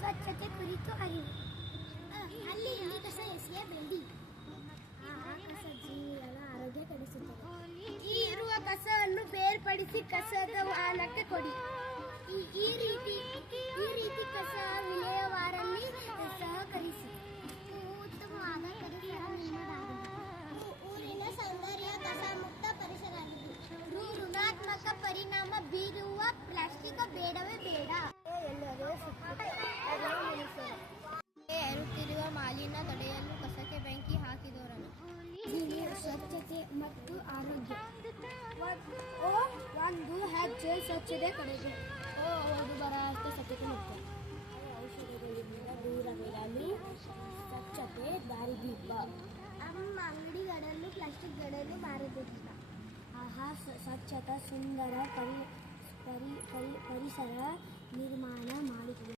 ಸ್ವಚ್ಛತೆ ಕುರಿತು ಅರಿವು. ಅಲ್ಲಿ ಇಲ್ಲಿ ಕಸ ಎಸೆಯಬೇಡಿ. ಆ ಕಸ ಜೀವಿಗಳ ಆರೋಗ್ಯ ಕೆಡಿಸುತ್ತದೆ. ಈ ಇರುವ ಕಸವನ್ನು ಬೇರ್ಪಡಿಸಿ ಕಸದ ವಾಹನಕ್ಕೆ ಕೊಡಿ. ಈ ರೀತಿ ಕಸ ವಿಲೇವಾರಿಯಲ್ಲಿ ಸಹಕರಿಸಿ. ಉತ್ತಮವಾದ ಪರಿಸರ ನಿಮ್ಮದಾಗಿದೆ. ಊರಿನ ಸೌಂದರ್ಯ ಕಸ ಮುಕ್ತ ಪರಿಸರವಾಗಿದೆ. ಋಣಾತ್ಮಕ ಪರಿಣಾಮ ಬೀರುವ ಪ್ಲಾಸ್ಟಿಕ್ ಬೇಡವೇ ಬೇಡ. ಏರುತ್ತಿರುವ ಮಾಲಿನ್ಯ ತಡೆಯಲು ಕಸಕ್ಕೆ ಬೆಂಕಿ ಹಾಕಿದವರನ್ನು. ಸ್ವಚ್ಛತೆ ಮತ್ತು ಆರೋಗ್ಯ. ಒಂದು ಹೆಜ್ಜೆ ಸ್ವಚ್ಛತೆ ಕಡೆಗೆ. ಓದು ಬರಹಷ್ಟು ಸ್ವಚ್ಛತೆ ಮುಖ್ಯ. ಔಷಧಿಗಳಿಂದ ದೂರವಿರಲು ಸ್ವಚ್ಛತೆ ದಾರಿದೀಪ. ನಮ್ಮ ಅಂಗಡಿಗಳಲ್ಲೂ ಪ್ಲಾಸ್ಟಿಕ್ಗಳನ್ನು ಮಾರಬೇಕಿಲ್ಲ. ಸ್ವಚ್ಛತಾ ಸುಂದರ ಪರಿಸರ ನಿರ್ಮಾಣ